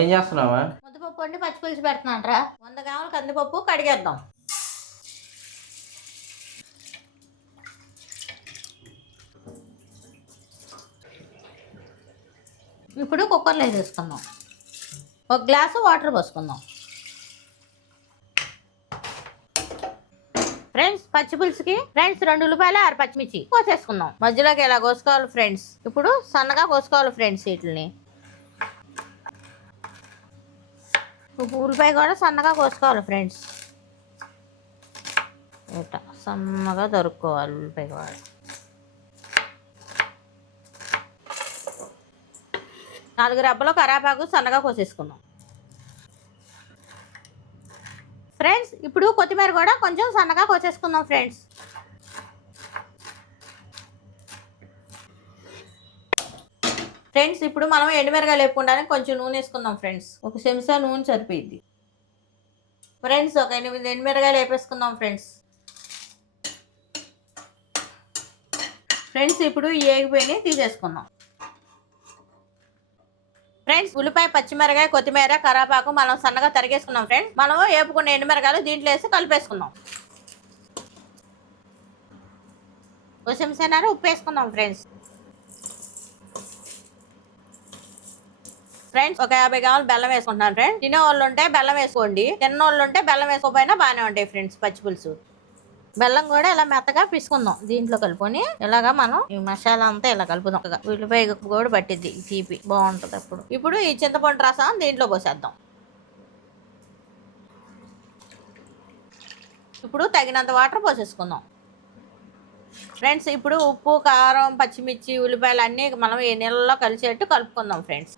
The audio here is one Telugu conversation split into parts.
ఏం చేస్తున్నావా? ముద్దపప్పు వండి పచ్చిపులుసు పెడుతున్నానరా. 100 గ్రాముల కందిపప్పు కడిగేద్దాం. ఇప్పుడు కుక్కర్లో వేసేసుకుందాం. 1 గ్లాసు వాటర్ పోసుకుందాం. ఫ్రెండ్స్ పచ్చిపులుసుకి 2 ఉల్లిపాయలు 6 పచ్చిమిర్చి కోసేసుకుందాం. మధ్యలోకి ఇలా కోసుకోవాలి ఫ్రెండ్స్. ఇప్పుడు సన్నగా కోసుకోవాలి ఫ్రెండ్స్. వీటిని ఉల్లిపాయ కూడా సన్నగా కోసుకోవాలి ఫ్రెండ్స్. ఇట్లా సన్నగా దొరుకుకోవాలి ఉల్లిపాయ కూడా. నాలుగు రెబ్బలు కరివేపాకు సన్నగా కోసేసుకుందాం ఫ్రెండ్స్. ఇప్పుడు కొత్తిమీర కూడా కొంచెం సన్నగా కోసేసుకుందాం ఫ్రెండ్స్. ఫ్రెండ్స్ ఇప్పుడు మనం ఎండుమిరగాయలు వేపుకోవడానికి కొంచెం నూనె వేసుకుందాం ఫ్రెండ్స్. 1 చెంచా నూనె సరిపోయింది ఫ్రెండ్స్. ఒక 8 ఎండుమిరగాయలు వేపేసుకుందాం ఫ్రెండ్స్. ఫ్రెండ్స్ ఇప్పుడు ఈ ఏగిపోయి తీసేసుకుందాం ఫ్రెండ్స్. ఉల్లిపాయ, పచ్చిమిరకాయ, కొత్తిమీర, కరివేపాకు మనం సన్నగా తరిగేసుకున్నాం ఫ్రెండ్స్. మనం వేపుకున్న ఎండుమిరగాయలు దీంట్లో వేసి కలిపేసుకుందాం. 1 చెంచాన్నర ఉప్పు వేసుకుందాం ఫ్రెండ్స్. ఫ్రెండ్స్ ఒక 50 గ్రాములు బెల్లం వేసుకుంటున్నాను ఫ్రెండ్స్. తినే వాళ్ళు ఉంటే బెల్లం వేసుకోండి, తిన్న వాళ్ళు ఉంటే బెల్లం వేసుకోపోయినా బాగానే ఉంటాయి ఫ్రెండ్స్ పచ్చిపులుసు. బెల్లం కూడా ఇలా మెత్తగా పిసుకుందాం. దీంట్లో కలుపుకొని ఇలాగా మనం ఈ మసాలా అంతా ఇలా కలుపుదాం. ఉల్లిపాయ కూడా పట్టిద్ది తీపి బాగుంటుంది అప్పుడు. ఇప్పుడు ఈ చింతపండు రసం దీంట్లో పోసేద్దాం. ఇప్పుడు తగినంత వాటర్ పోసేసుకుందాం ఫ్రెండ్స్. ఇప్పుడు ఉప్పు, కారం, పచ్చిమిర్చి, ఉల్లిపాయలు అన్నీ మనం ఈ నీళ్ళలో కలిసేట్టు కలుపుకుందాం ఫ్రెండ్స్.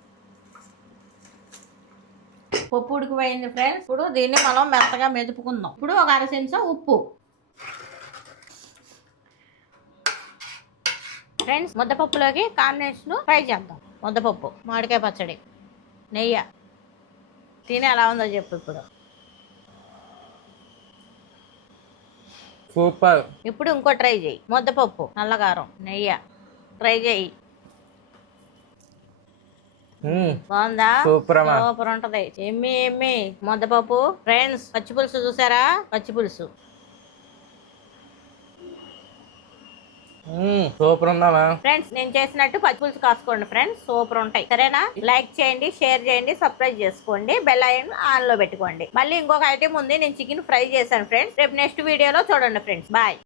పప్పు ఉడికిపోయింది ఫ్రెండ్స్. ఇప్పుడు దీన్ని మనం మెత్తగా మెదుపుకుందాం. ఇప్పుడు ఒక 1/2 చెంచా ఉప్పు ఫ్రెండ్స్. ముద్దపప్పులోకి కాంబినేషన్ ఫ్రై చేద్దాం. ముద్దపప్పు, మామిడికాయ పచ్చడి, నెయ్యి. తిని ఎలా ఉందో చెప్పు ఇప్పుడు. సూపర్. ఇప్పుడు ఇంకో ట్రై చేయి. ముద్దపప్పు, నల్లకారం, నెయ్యి ట్రై చేయి. బాగుందా? సూపర్ ఉంటది. ఎమ్మి ముద్దపప్పు ఫ్రెండ్స్. పచ్చిపులుసు చూసారా? పచ్చిపులుసు సూపర్ ఉందా ఫ్రెండ్స్. నేను చేసినట్టు పచ్చిపులుసు కాసుకోండి ఫ్రెండ్స్. సూపర్ ఉంటాయి. సరేనా? లైక్ చేయండి, షేర్ చేయండి, సబ్స్క్రైబ్ చేసుకోండి, బెల్ ఐకాన్ ఆన్ లో పెట్టుకోండి. మళ్ళీ ఇంకొక ఐటెం ఉంది. నేను చికెన్ ఫ్రై చేశాను ఫ్రెండ్స్. రేపు నెక్స్ట్ వీడియోలో చూడండి ఫ్రెండ్స్. బాయ్.